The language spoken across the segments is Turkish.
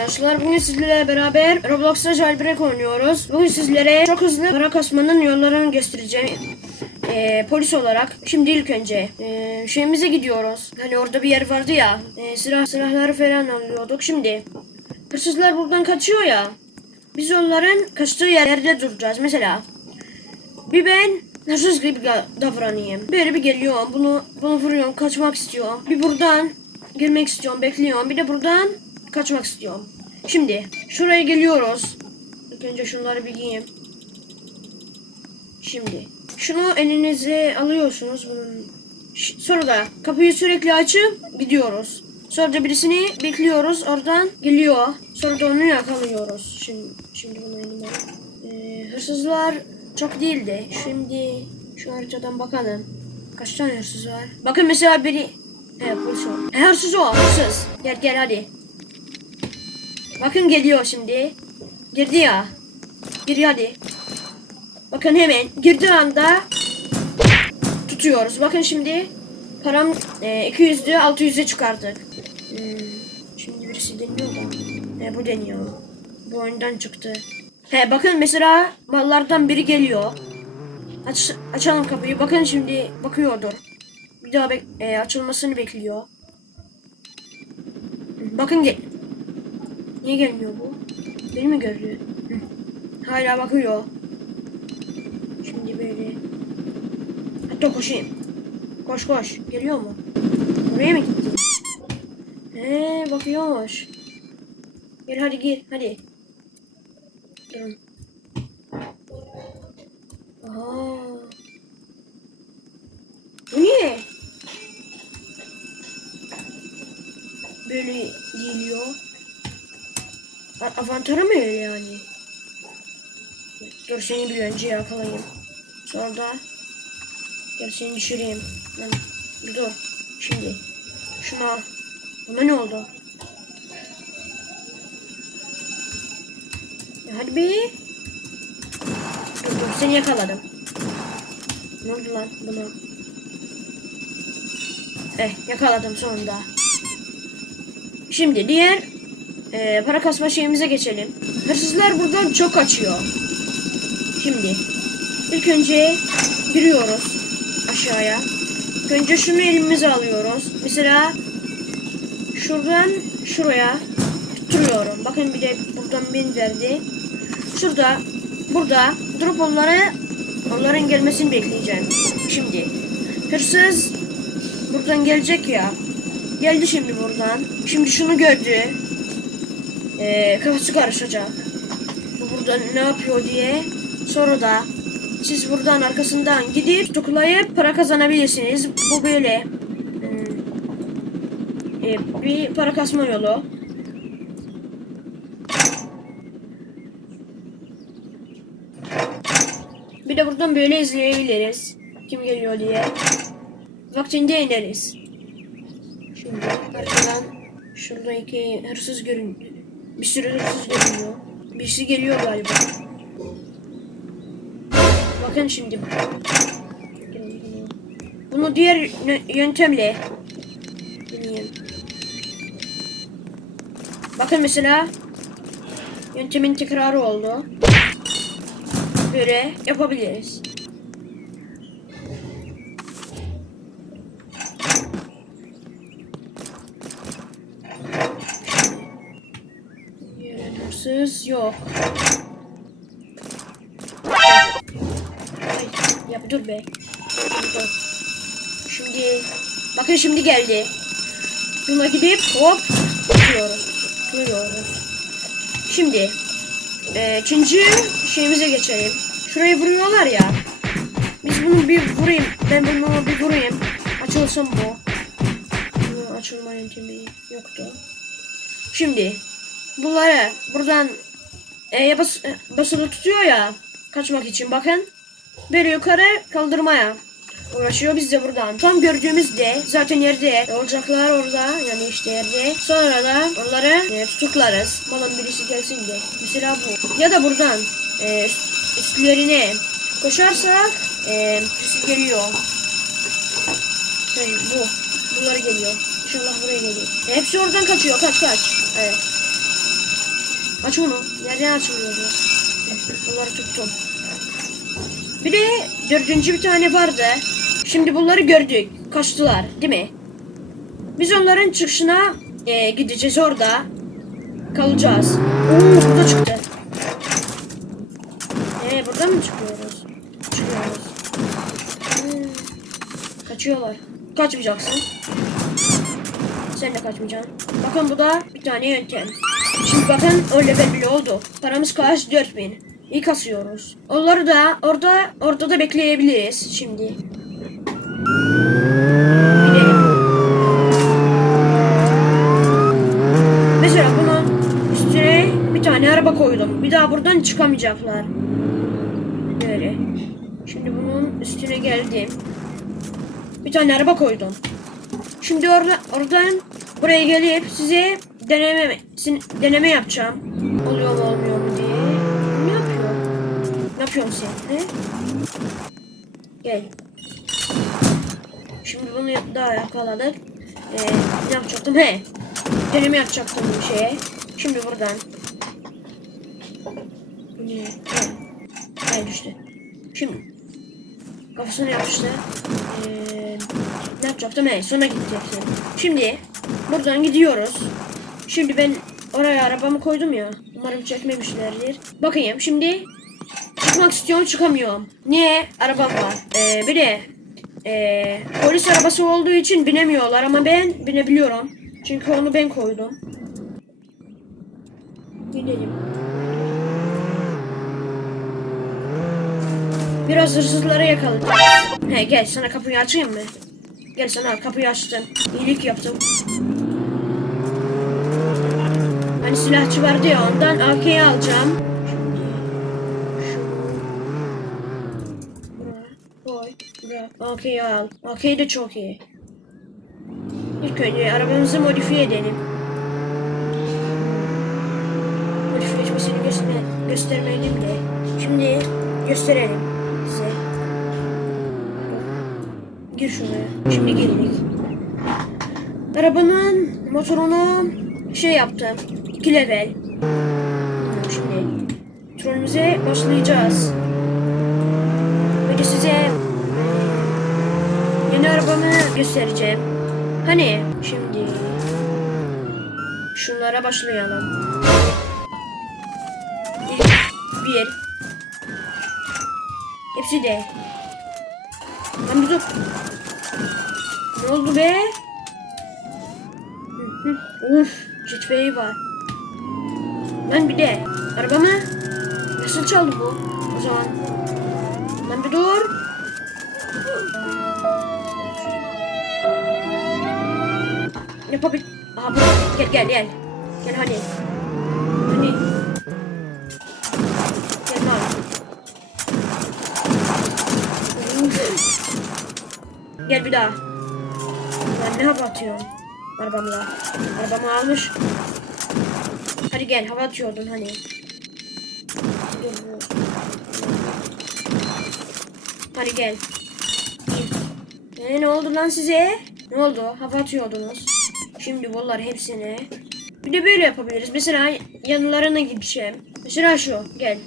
arkadaşlar. Bugün sizlerle beraber Roblox'ta jailbreak oynuyoruz. Bugün sizlere çok hızlı para kasmanın yollarını göstereceğim. Ee, polis olarak. Şimdi ilk önce ee, şeyimize gidiyoruz. Hani orada bir yer vardı ya. ee, silah silahları falan alıyorduk. Şimdi hırsızlar buradan kaçıyor ya. Biz onların kaçtığı yerde duracağız. Mesela bir ben hırsız gibi davranayım. Böyle bir geliyorum. Bunu bunu vuruyorum. Kaçmak istiyorum. Bir buradan girmek istiyorum. Bekliyorum. Bir de buradan kaçmak istiyorum. Şimdi şuraya geliyoruz. İlk önce şunları bir giyeyim. Şimdi şunu elinize alıyorsunuz. Bunun sonra da kapıyı sürekli açıp gidiyoruz. Sonra da birisini bekliyoruz. Oradan geliyor. Sonra da onu yakalıyoruz. Şimdi şimdi bunu elime. Ee, hırsızlar çok değildi. Şimdi şu haritadan bakalım. Kaç tane hırsız var? Bakın mesela biri... Evet polis o. Hırsız o. Hırsız. Gel gel hadi. Bakın geliyor şimdi. Girdi ya. Gir hadi. Bakın hemen girdiği anda tutuyoruz. Bakın şimdi param e, 200'dü 600'e çıkardık. Hmm, şimdi birisi deniyor da. He, bu deniyor. Bu oyundan çıktı. He bakın mesela mallardan biri geliyor. Aç, açalım kapıyı. Bakın şimdi bakıyordur. Bir daha bek- e, açılmasını bekliyor. Bakın gel. Niye gelmiyor bu? Beni mi gördü? Hı. Hala bakıyor. Şimdi böyle. Hatta koşayım. Koş koş. Geliyor mu? Buraya mı gitti? He bakıyormuş. Gel hadi gir hadi. Durun. Aa. Bu niye? Böyle geliyor. A- Avantarı mı öyle yani? Dur seni bir önce yakalayayım. Sonra da gel seni düşüreyim. Lan dur. Şimdi şuna ama ne oldu? Ya hadi bir. Dur dur seni yakaladım. Ne oldu lan buna? Eh yakaladım sonunda. Şimdi diğer e, para kasma şeyimize geçelim. Hırsızlar buradan çok kaçıyor. Şimdi ilk önce giriyoruz aşağıya. İlk önce şunu elimize alıyoruz. Mesela şuradan şuraya tutturuyorum. Bakın bir de buradan bin verdi. Şurada burada durup onları onların gelmesini bekleyeceğim. Şimdi hırsız buradan gelecek ya. Geldi şimdi buradan. Şimdi şunu gördü. Ee, kafası karışacak. Bu burada ne yapıyor diye. Sonra da siz buradan arkasından gidip tutuklayıp para kazanabilirsiniz. Bu böyle e, bir para kasma yolu. Bir de buradan böyle izleyebiliriz. Kim geliyor diye. Vaktinde ineriz. Şimdi arkadan şurada iki hırsız görün. Bir sürü hırsız görünüyor. Birisi geliyor galiba. Bakın şimdi. Bunu diğer yö- yöntemle deneyeyim. Bakın mesela yöntemin tekrarı oldu. Böyle yapabiliriz. Hırsız yok. Ay, ya dur be. Şimdi bakın şimdi geldi. Buna gidip hop tutuyoruz. Tutuyoruz. Şimdi e, ikinci şeyimize geçelim. Şurayı vuruyorlar ya. Biz bunu bir vurayım. Ben bunu bir vurayım. Açılsın bu. Bu açılma yöntemi yoktu. Şimdi bunları buradan E'ye bas, basılı tutuyor ya kaçmak için bakın. Böyle yukarı kaldırmaya uğraşıyor biz de buradan. Tam gördüğümüzde zaten yerde olacaklar orada yani işte yerde. Sonra da onları e, tutuklarız. Malın birisi gelsin de. Mesela bu. Ya da buradan e, üst- üstlerine koşarsak e, birisi geliyor. Şey, bu. Bunlar geliyor. İnşallah buraya gelir. E, hepsi oradan kaçıyor. Kaç kaç. Evet. Aç onu. Nereden açılıyor Bunları tuttum. Bir de dördüncü bir tane vardı. Şimdi bunları gördük. Kaçtılar değil mi? Biz onların çıkışına e, gideceğiz orada. Kalacağız. Oo burada çıktı. Ee buradan mı çıkıyoruz? Çıkıyoruz. Hmm, Kaçıyorlar. Kaçmayacaksın. Sen de kaçmayacaksın. Bakın bu da bir tane yöntem. Şimdi bakın o level bile oldu. Paramız kaç? 4000. İyi kasıyoruz. Onları da orada orada da bekleyebiliriz şimdi. Gidelim. Mesela bunun üstüne bir tane araba koydum. Bir daha buradan çıkamayacaklar. Böyle. Şimdi bunun üstüne geldim. Bir tane araba koydum. Şimdi orada oradan buraya gelip size deneme sin- deneme yapacağım. Oluyor mu olmuyor mu diye. Ne yapıyor? Ne yapıyorsun sen? He? Gel. Şimdi bunu daha yakaladık. Ee, ne yapacaktım? He. Deneme yapacaktım bir şeye. Şimdi buradan. Gel düştü. Şimdi kafasını yapıştı. Ee, ne yapacaktım? He, sonra gidecektim. Şimdi buradan gidiyoruz. Şimdi ben oraya arabamı koydum ya. Umarım çekmemişlerdir. Bakayım şimdi çıkmak istiyorum çıkamıyorum. Niye? Arabam var. Ee, bir de ee, polis arabası olduğu için binemiyorlar ama ben binebiliyorum. Çünkü onu ben koydum. Gidelim. Biraz hırsızlara yakalayacağım. He gel sana kapıyı açayım mı? Gel sana kapıyı açtım. İyilik yaptım. Hani silahçı vardı ya ondan AK'yi alacağım. Koy. Bırak. AK'yi al. AK de çok iyi. İlk önce arabamızı modifiye edelim. Modifiye etmesini göster göstermeyelim de. Şimdi gösterelim size. Gir şuraya. Şimdi girdik. Arabanın motorunu şey yaptım. 2 level. Şimdi turumuza başlayacağız. De size yeni arabamı göstereceğim. Hani şimdi şunlara başlayalım. Bir. Hepsi de. Lan dur. Ne oldu be? Uf, jetpack'i var. Lan bir de arabamı nasıl çaldı bu? O zaman. Lan bir dur. Yapabil... Aha bu. Gel gel gel. Gel hadi. Hadi. Gel lan. Gel bir daha. Lan ne hava atıyorsun? Arabamla. Arabamı almış. Hadi gel hava atıyordun hani. Hadi gel. Ee, ne oldu lan size? Ne oldu? Hava atıyordunuz. Şimdi bunlar hepsini. Bir de böyle yapabiliriz. Mesela yanlarına gideceğim. Mesela şu. Gel.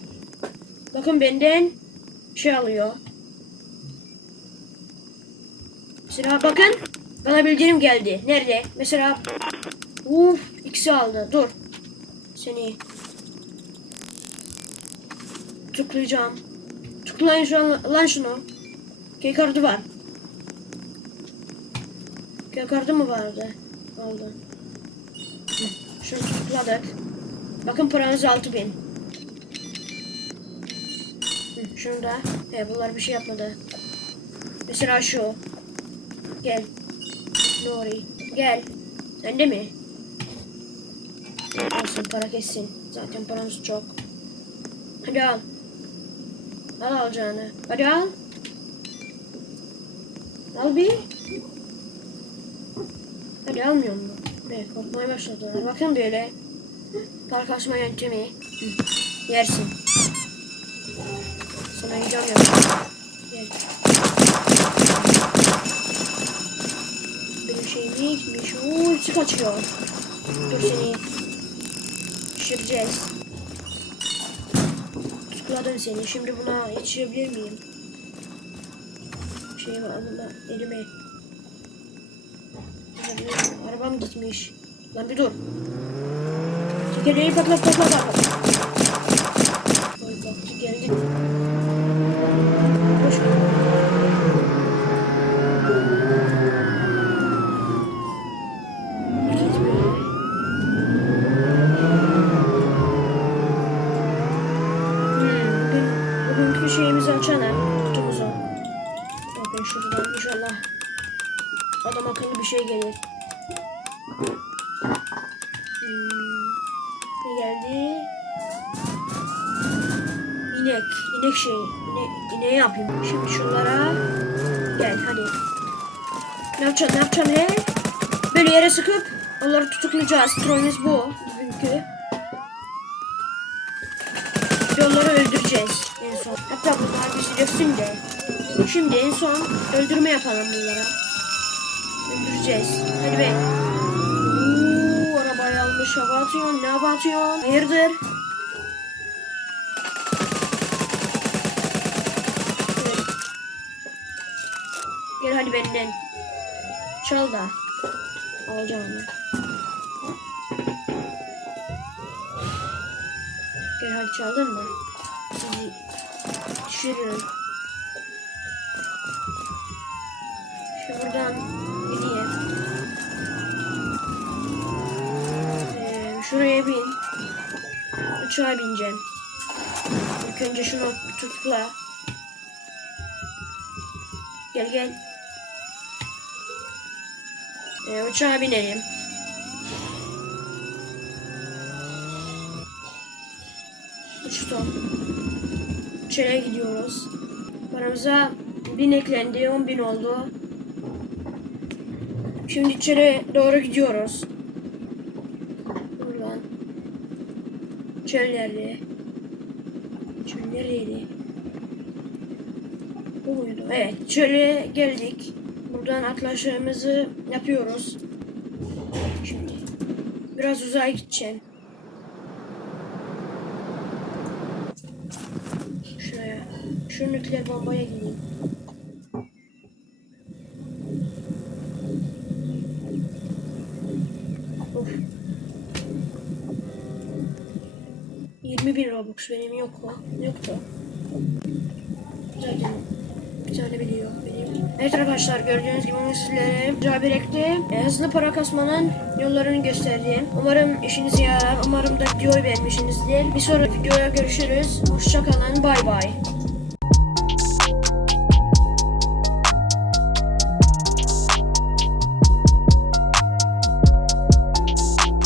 Bakın benden şey alıyor. Mesela bakın. Bana bildirim geldi. Nerede? Mesela Uf, ikisi aldı. Dur. Seni tıklayacağım. Tıklayın şu an lan şunu. Key kartı var. Key kartı mı vardı? Hı, Şunu tıkladık. Bakın paranız 6000. Hı, Şunu da. He, bunlar bir şey yapmadı. Mesela şu. Gel. Nuri. Gel. Sen de mi? Olsun para kessin. Zaten paramız çok. Hadi al. Al alacağını. Hadi al. Al bir. Hadi almıyor mu? Evet korkmaya başladılar. Bakın böyle. Park açma yöntemi. Hı. Yersin. Sana yiyeceğim yapacağım. Gel. Benim şeyim neymiş? Uuu hepsi kaçıyor. Dur seni pişireceğiz. Tutukladım seni. Şimdi buna yetişebilir miyim? Şey var bunda elime. Arabam gitmiş. Lan bir dur. Tekerleği patlat patlat patlat. Oy bak geldi. Ne geldi? İnek. İnek şey. İne, ineği yapayım. Şimdi şunlara gel hadi. Ne yapacaksın? Ne yapacaksın he? Böyle yere sıkıp onları tutuklayacağız. Trollümüz bu. Bugünkü. Ve onları öldüreceğiz en son. Hatta bunlar bizi döksün de. Şimdi en son öldürme yapalım bunlara. Öldüreceğiz. Hadi be. Almış hava. Ne hava atıyorsun? Hayırdır? Evet. Gel hadi benden. Çal da. Alacağım onu. Gel hadi çaldın mı? Sizi düşürürüm. Gideyim. Şuraya bin. Uçağa bineceğim. İlk önce şunu tutukla. Gel gel. Ee, uçağa binelim. Uçtum. Çele gidiyoruz. Paramıza bin eklendi. 10 bin oldu. Şimdi içeri doğru gidiyoruz. Buradan. Çöl nerede? Çöl neredeydi? Bu muydu? Evet. Çöle geldik. Buradan atlaşımızı yapıyoruz. Şimdi. Biraz uzağa gideceğim. Şuraya. Şu nükleer bombaya gideyim. Robux benim yok mu? Yoktu. Zaten bir tane biliyor benim. Evet arkadaşlar gördüğünüz gibi sizlere Cabirek'te hızlı para kasmanın yollarını gösterdim. Umarım işinize yarar. Umarım da videoyu beğenmişsinizdir. Bir sonraki videoya görüşürüz. Hoşçakalın. Bay bay.